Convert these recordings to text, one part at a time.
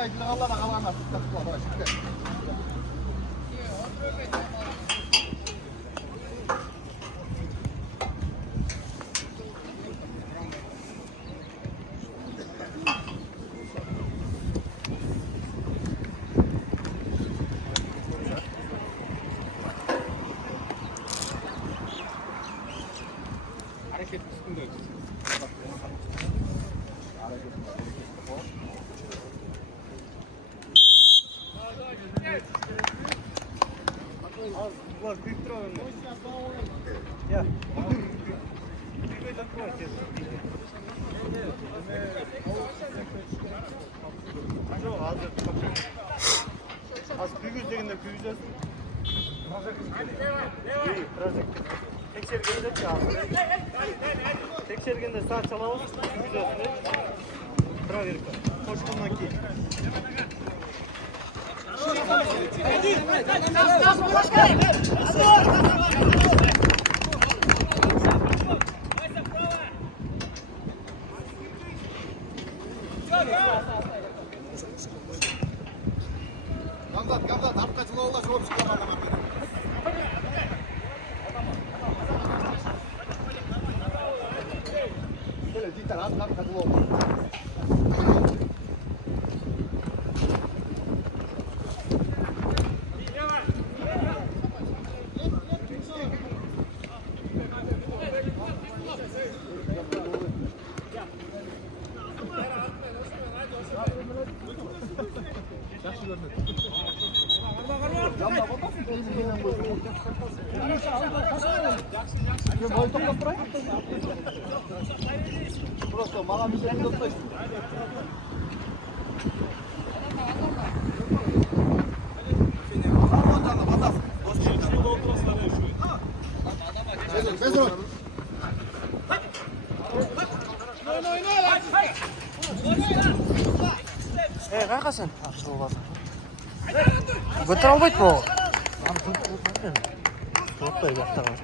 Ayıcılık Allah'la kalan nasıl? Hareket üstünde. Var büyük bir önde. Ya. Az büyük üzerinde büyüyeceğiz. Tek çevirgende ya. Tek çevirgende sağ çalalım. Büyüyeceğiz. Проверка. Koşkundan ki. Gamzat, arka çıla ola şop çıkamadım. Böyle cidden arka çıla ola. Просто мало bir şey yok. Қайқасын? Көтір албайды бұл. Оттай жақтаған.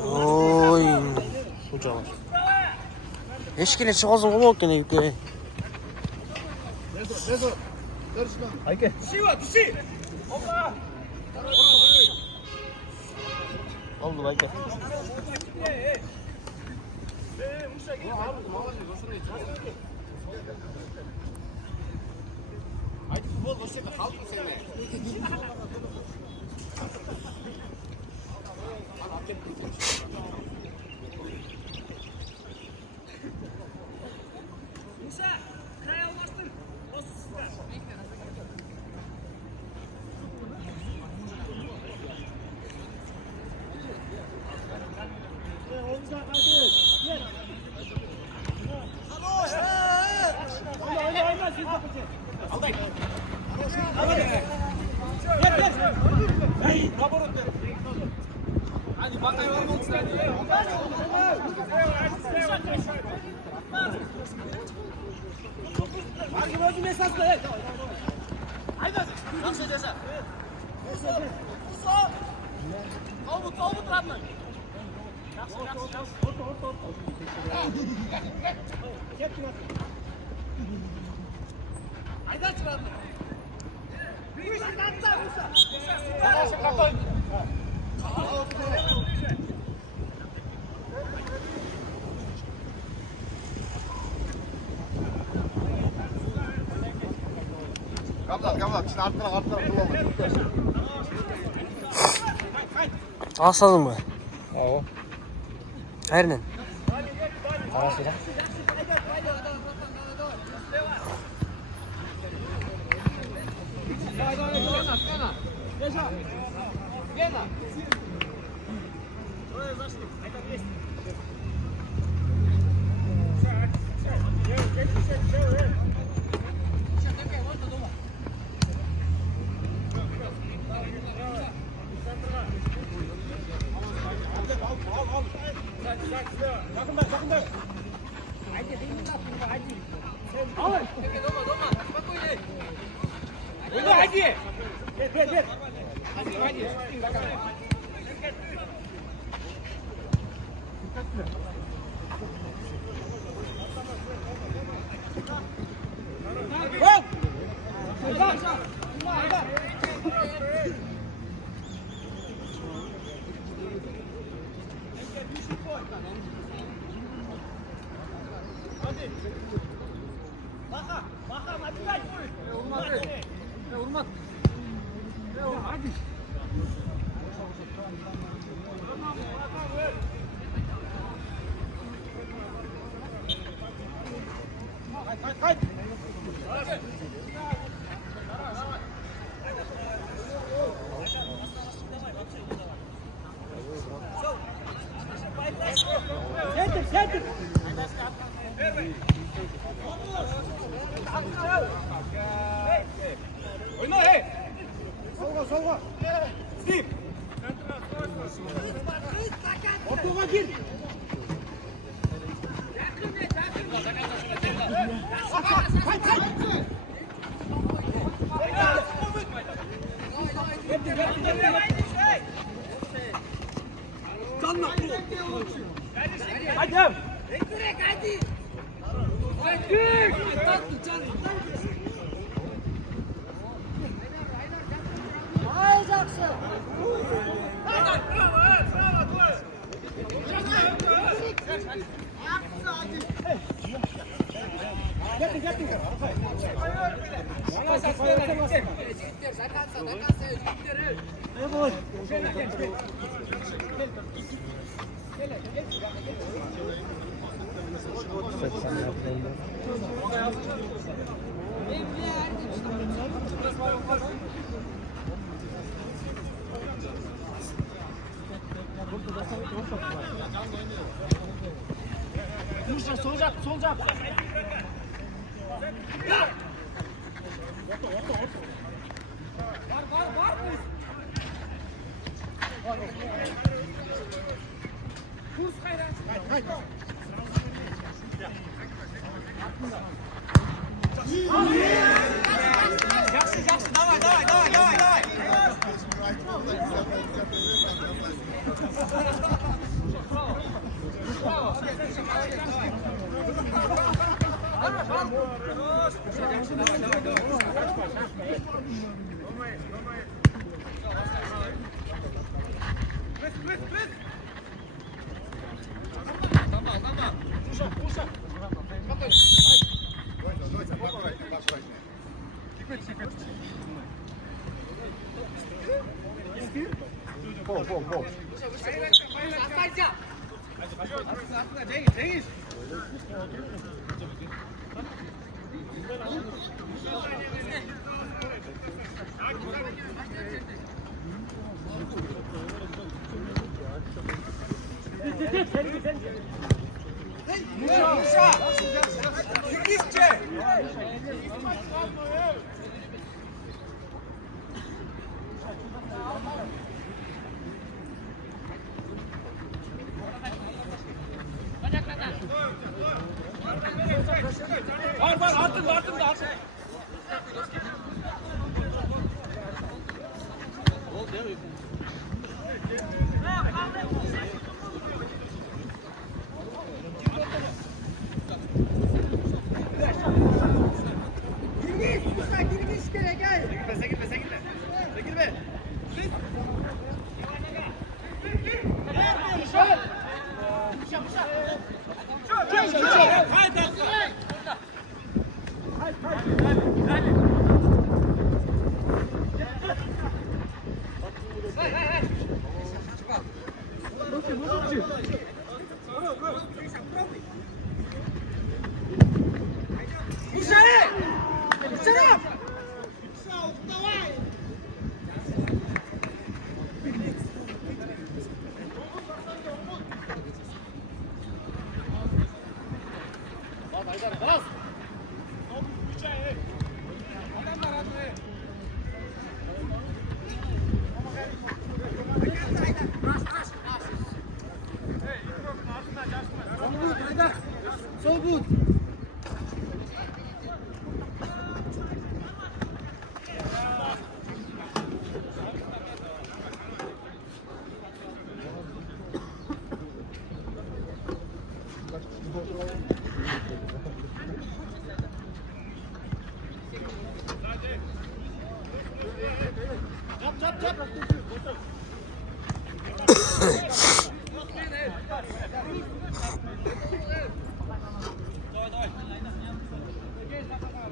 Ой, ұжалар. Ешкеле шығазын қолу өткен егіпке. Айке. Oldu Ayke. Haydi futbol başladı. Kalk mı seni? Musa, kaya almazsın. Gamzat, şimdi arttıran kullanma. Asladın mı? Oo. Aynen. Arası da. Go! Stop.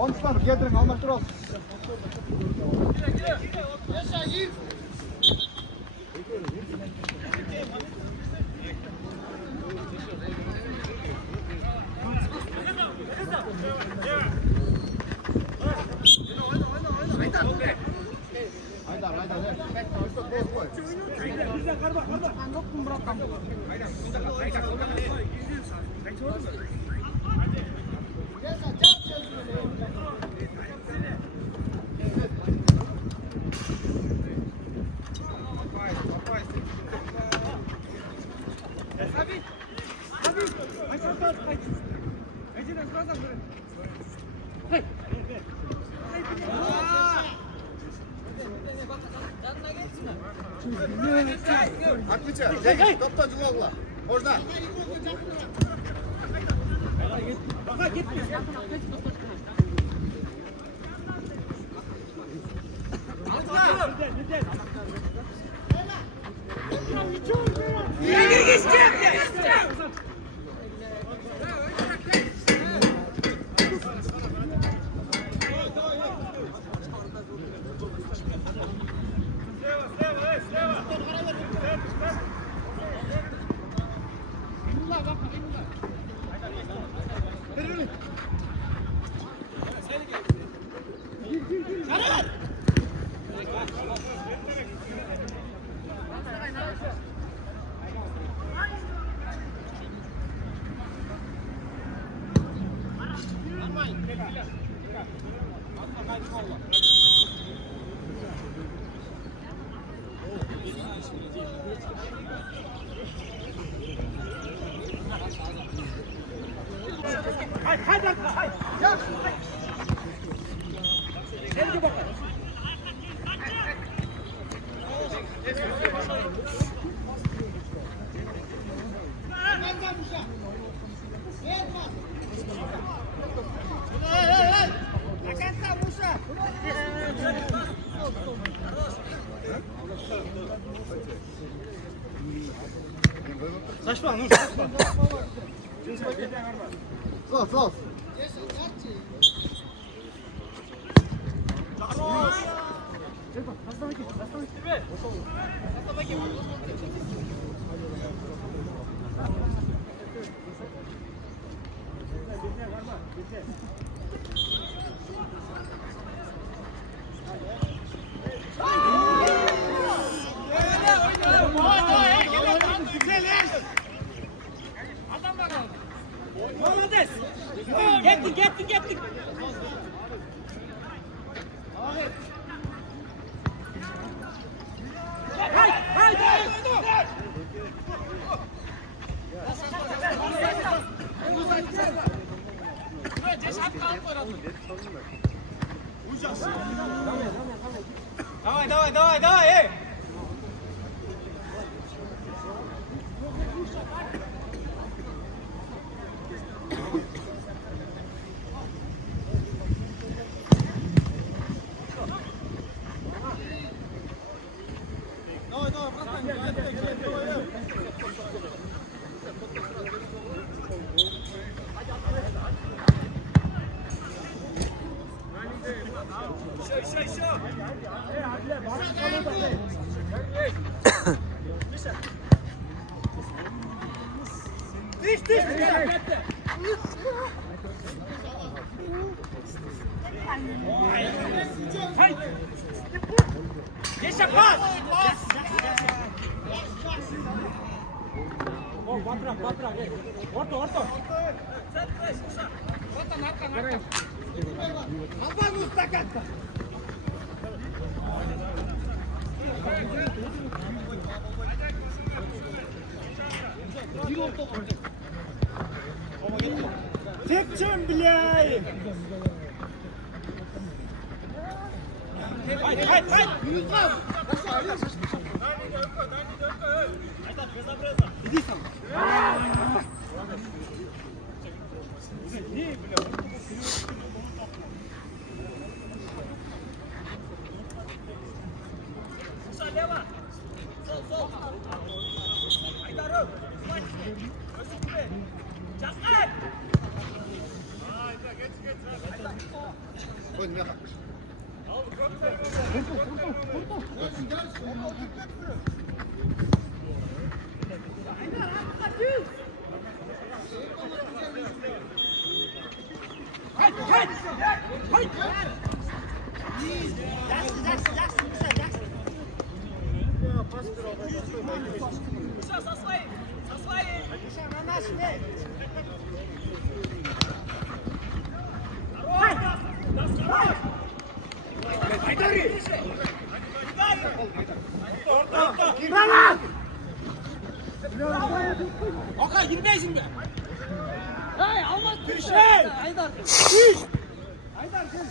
10 tane getirin, almak Отвечай, топтан жылауға. Можно. Saçma Nur. Zos. Gettin. Давай. Diş. Yaşa pas. Batrak. Orta. Aman mustakat. Tekçim bile. Hayır. Yunuslar. Koydum ya. Okan 25 mi? Hey alma düşey. Haydar. Haydar gel.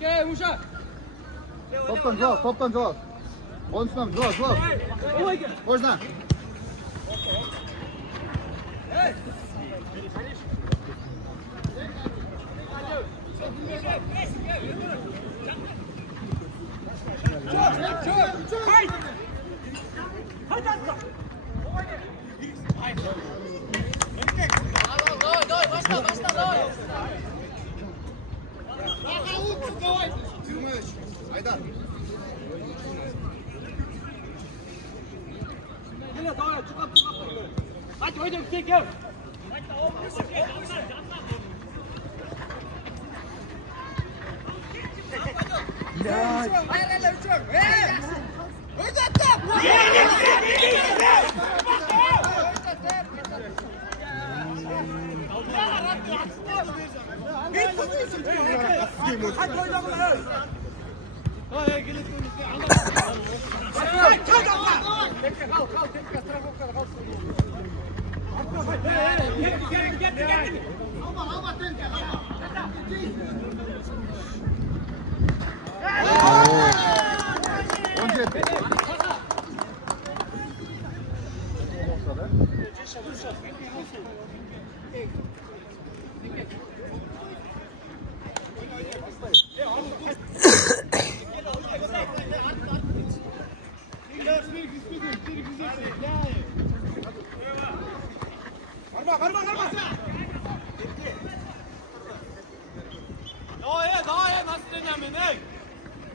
Gel Uşak. Toptan cevap. Konuşmam, cevap. Boşuna. Haydar. Hadi oyna yüksek gel.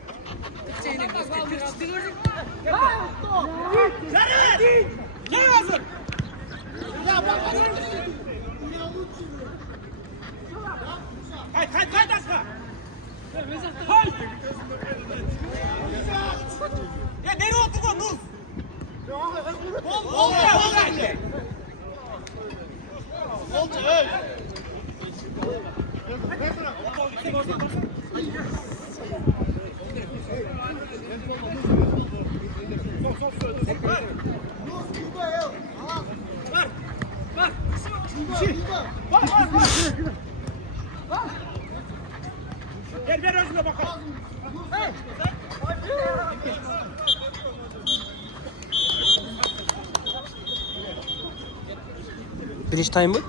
Daha nasıl dönüyorsun ey? Gel hazır. Haydi dakika. Haydi. Ya nereye oturdun dur? Bol geldi. Ver özüne bakalım. Finish time mı?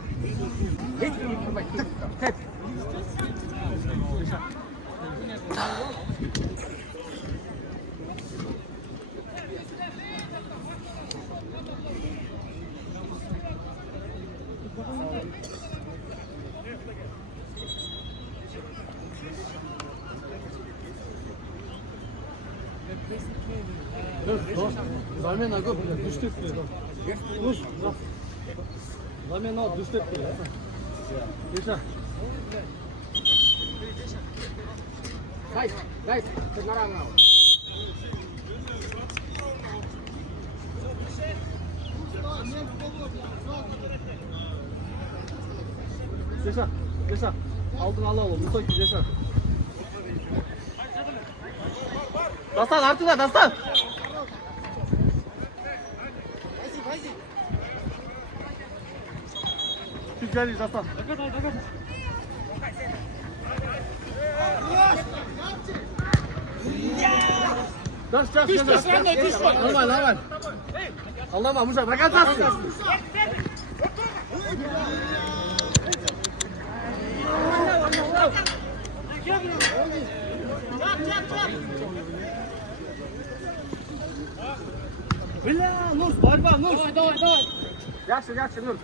Zamen ako düştük diyor. Nur. Zamen o düştük diyor. Geçer. Guys, sekarang now. Yaşa. Aldın alalım. Mustafa yaşa. Dastan artılar Dastan. Güzel Dastan. Das. Normal. Allah'ım Musa bırak atarsın. Bila, Nur, barba, Nur. Давай. Yaxshi, Nur.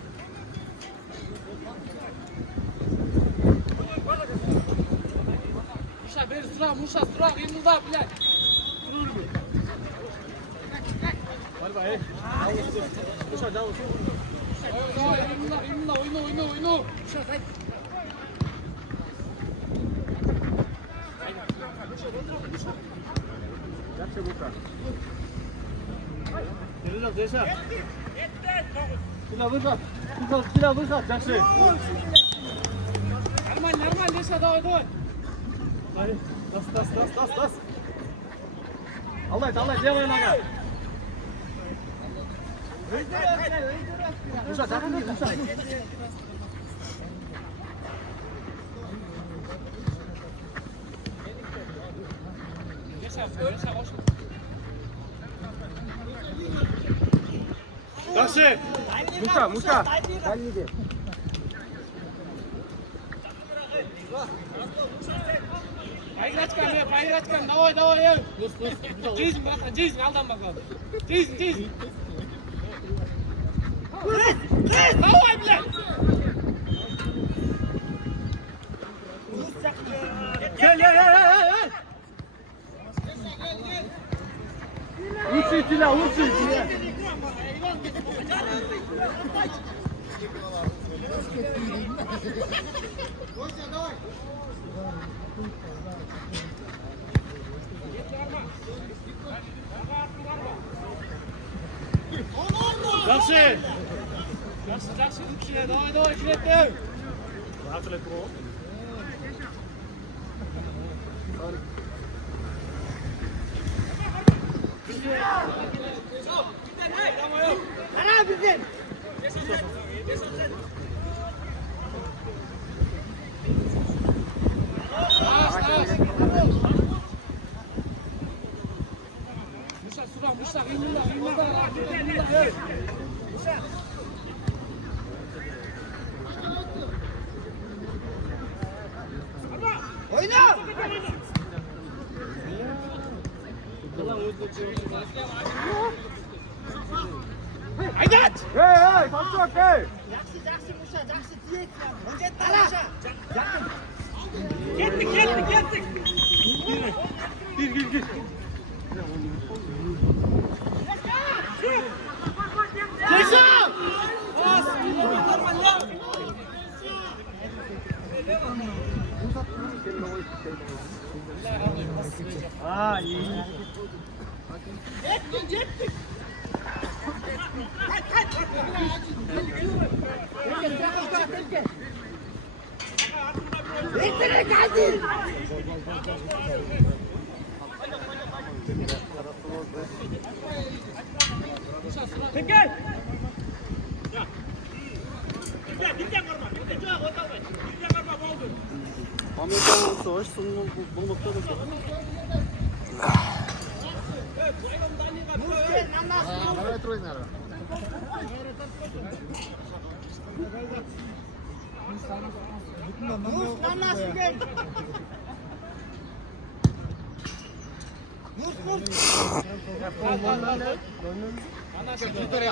Musa, sıra, yılda bile. Barba, Musa, devam. Yılda, oyna. Musa, haydi. Yaxshi Musa. Yaşa. Silah vursa. Yaxshi. Normal, yaşa, давай. Haydi. Das. Allah, делай нога. Musa, takım git, Musa. Yaxshi. Musa. Dальнийде. Поиграть, давай. Жизнь, брат, жизнь, алдан bakalım. Жизнь. Давай, блядь. Gel. Лучше. Yaxshi, давай, kiretim. Ana bizim. Musa, oyna! Haydat! Hey, kaçak hey! Жақсы, Musa, жақсы тиет. Önce Musa. Kettik. Gir. Yaşa! İyi. Ettik. Bekle geldi. Gel. Amerika'nın savaş sonunu bu noktada da. Давай трой, наверное.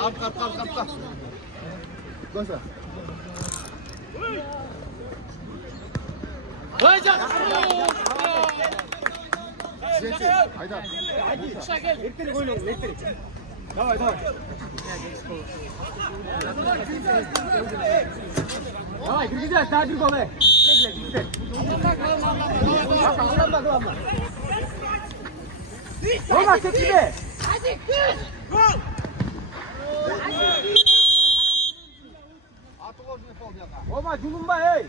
Арка. Гоша. Haydi. Aşağı gel. Elektrik oynuyor, elektrik. Давай, давай. Давай, грязь, дай другого. Рома, ты тебе. Отложенный пол где-то. Рома, Джулумба, эй.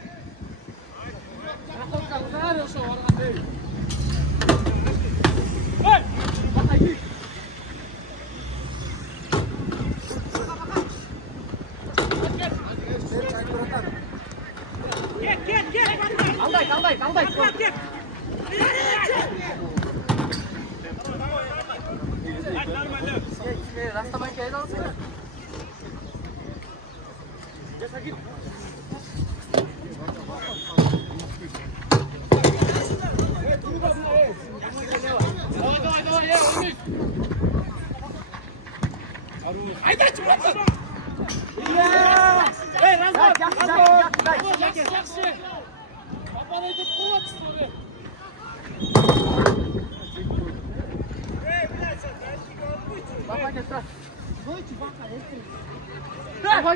Алдай. Давай, я умею. Айда, чувак! Эй, разгон! Жақсы! Папа айтып қояды сізді. Папа,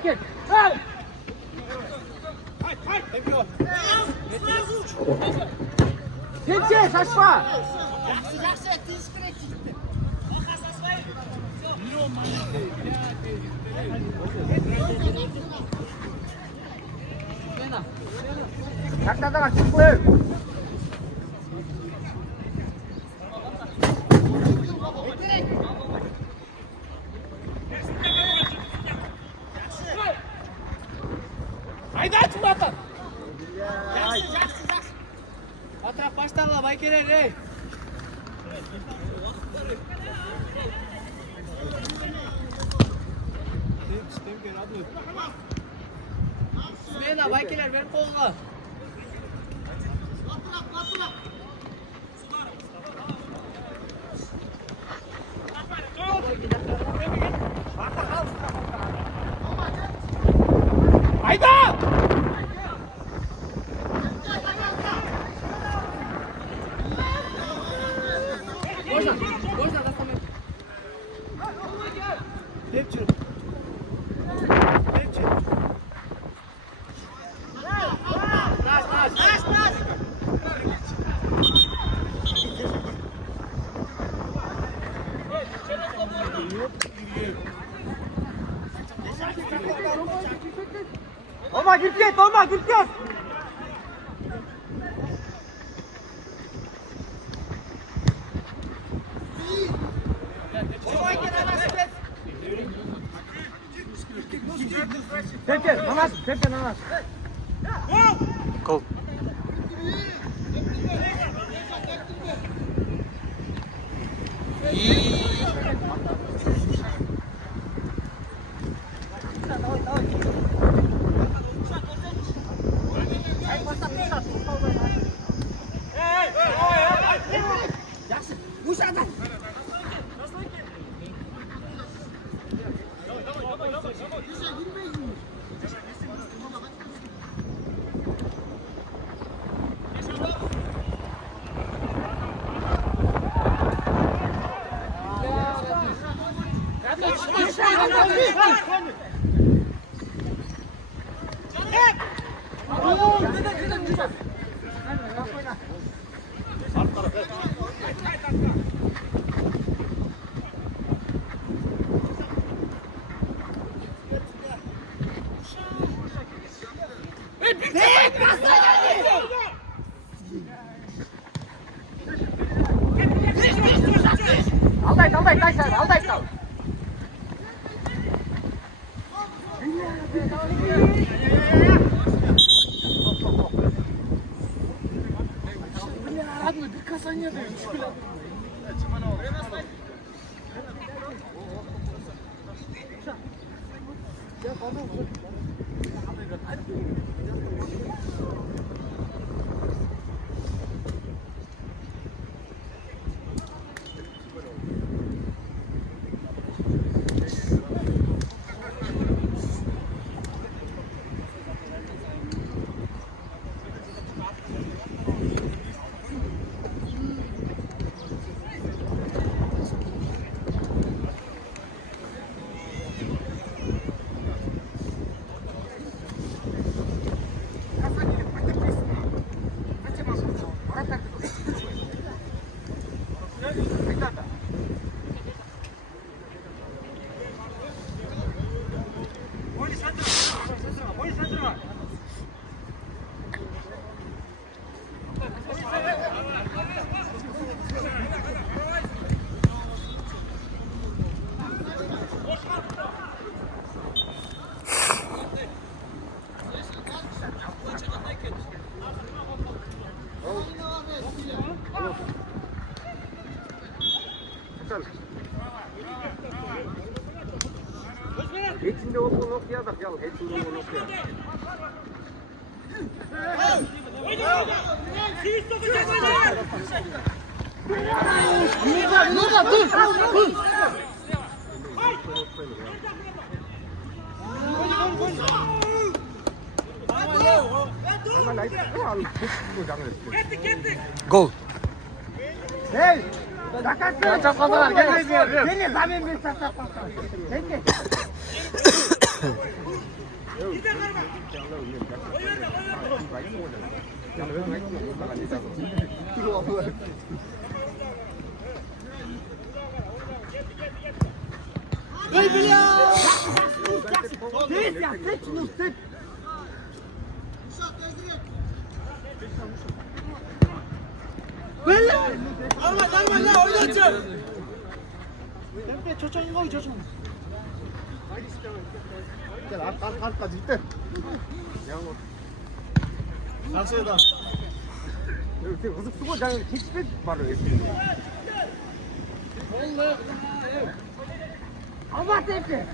кет, сразу. Кетсе, шашпа! Жақсы, тиіскірек жігітті. Жақтардағы шықпай! Айда, чувак! Жақсы. Атрақ баштала, байкерер, ей! Смена, байкерер, бер қолға! Айда! Можно, достану. Лепче. Раз. Olma, git git! Тепке, на нас. Гол. Алдай кал. Hepsinde olduğu noktaya bak ya. Hepsinde olduğu noktaya. Gol. Hey! Kaçak kafalar gelmeyin. Gel zamin bir saçak kafalar. Gel. Gel arka cidden. Karşıya Kızık su kocaman hiçbir var öyle. Allah tepki.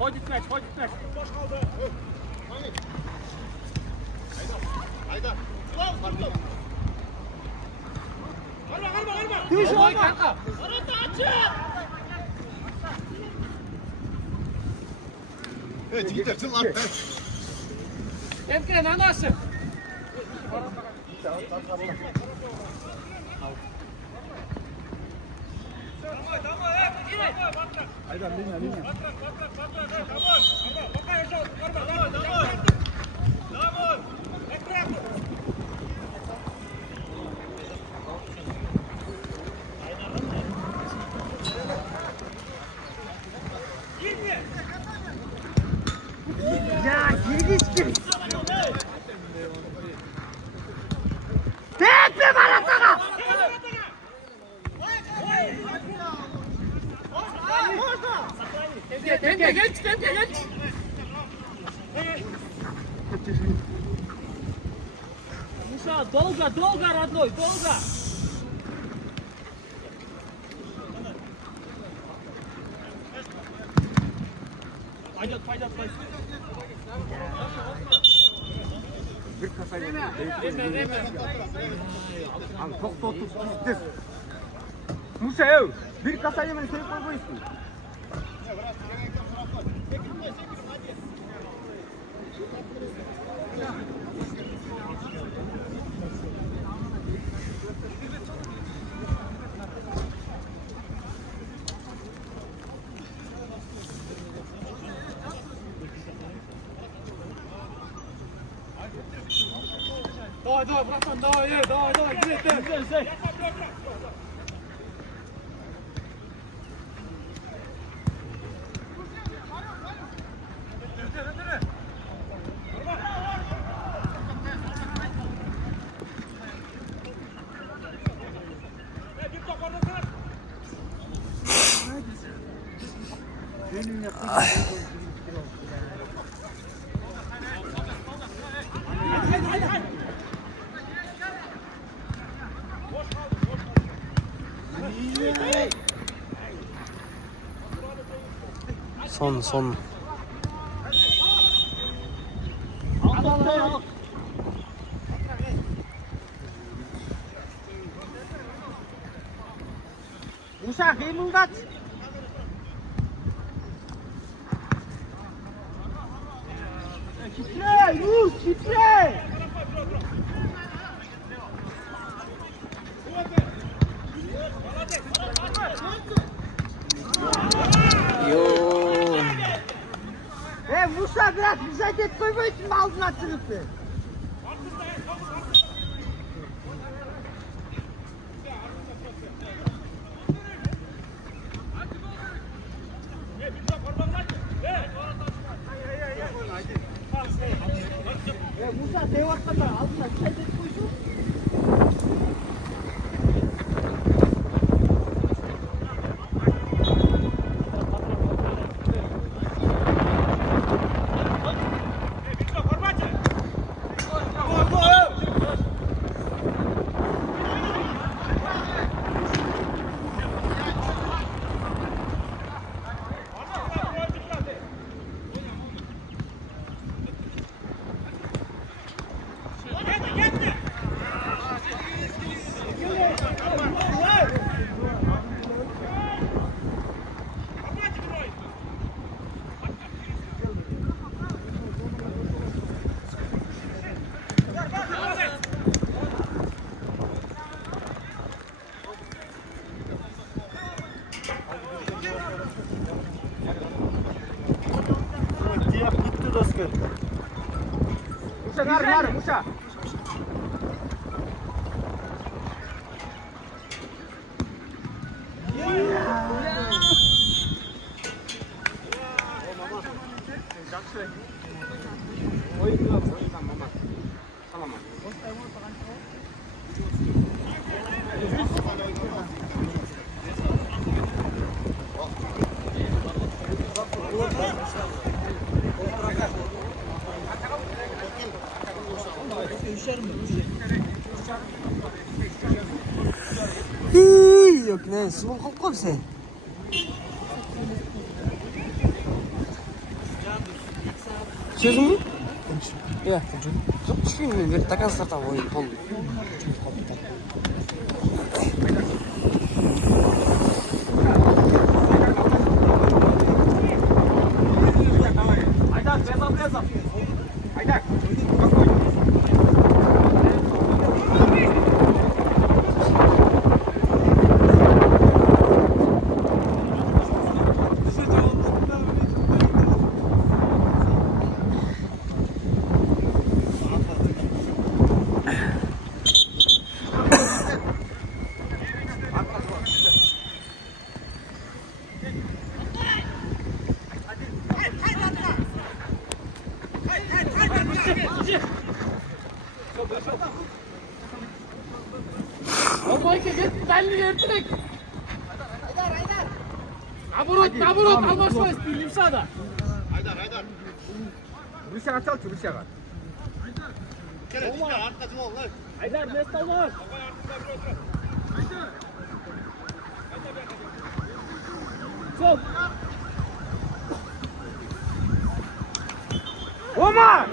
Chodź mecz, chodź mecz. Evet gidersin lan. Emre nanası. Aydan dinle. Ya geri git. Tepe bana taka. Temke geç. Musa долго, родной, долго. Paydat. Bir kasayı. Verme. Abi çok totu gittir. Musa ev. Bir kasayı ben şey koyuyorsun. Давай, братан, давай, güzel. Son. Musa kıyımıldat. Titre, Yunus, titre. Yo. Musa biraz bize hareket koymuyorsun mu ağzına çıkıp? Musa devakkada ağzına hareket koysun. Musa nar Musa. Yok ne? Sıvı kalk sen. Sözün mü? Ya, çıkayım ben. Bir takan startam oyun. Kol. Olmayınca git belli yerdirek. Naburut almasma istiyor Limsa'da. Rüşen çal şu Rüşen. Haydar Nestal var. Sol. Omar!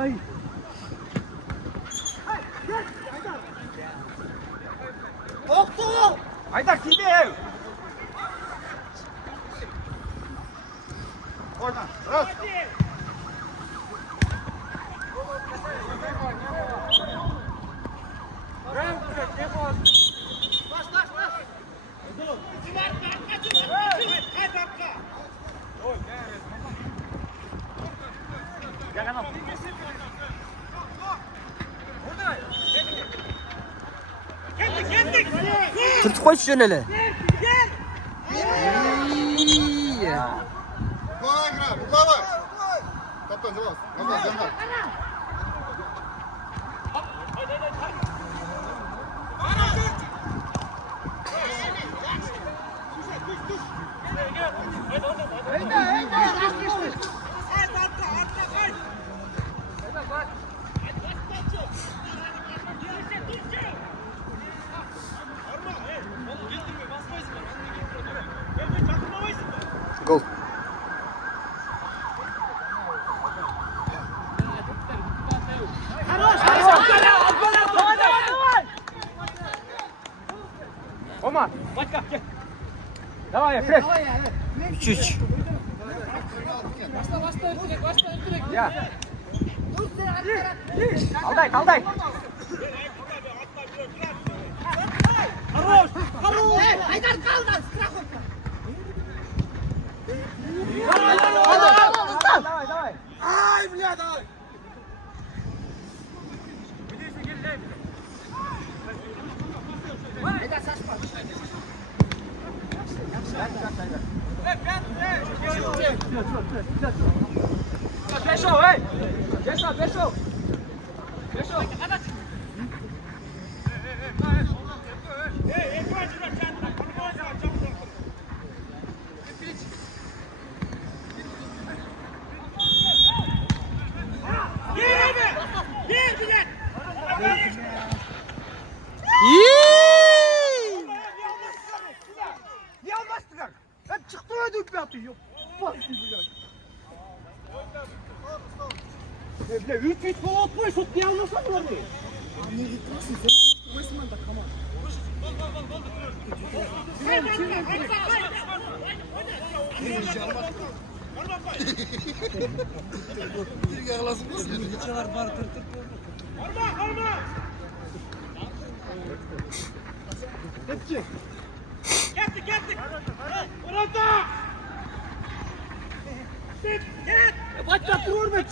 Ay. Oktu! Haydar kimde ev? Oradan. Rast. Tırtık koy şu yönele. Uklava игра, уклава! Капитан, залаз, назад. Gol. Omar. Давай, пресс. 3-3. Başla ötürek. Ya. Kalday. Haydar kal lan страховка. Давай. Ай, бля, давай. Haydar saçma. Fechou, ei! Fechou! Niye almazdılar? Hep çıktı öyle bir atıyor. Bak güzel. Ne bile 3 falan atmayı şut niye almasan mı? Başla dur be.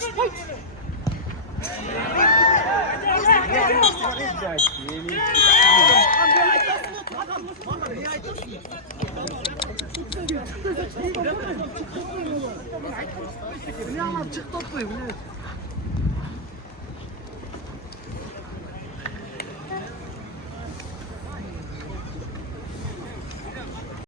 Ne ama çık toplayın.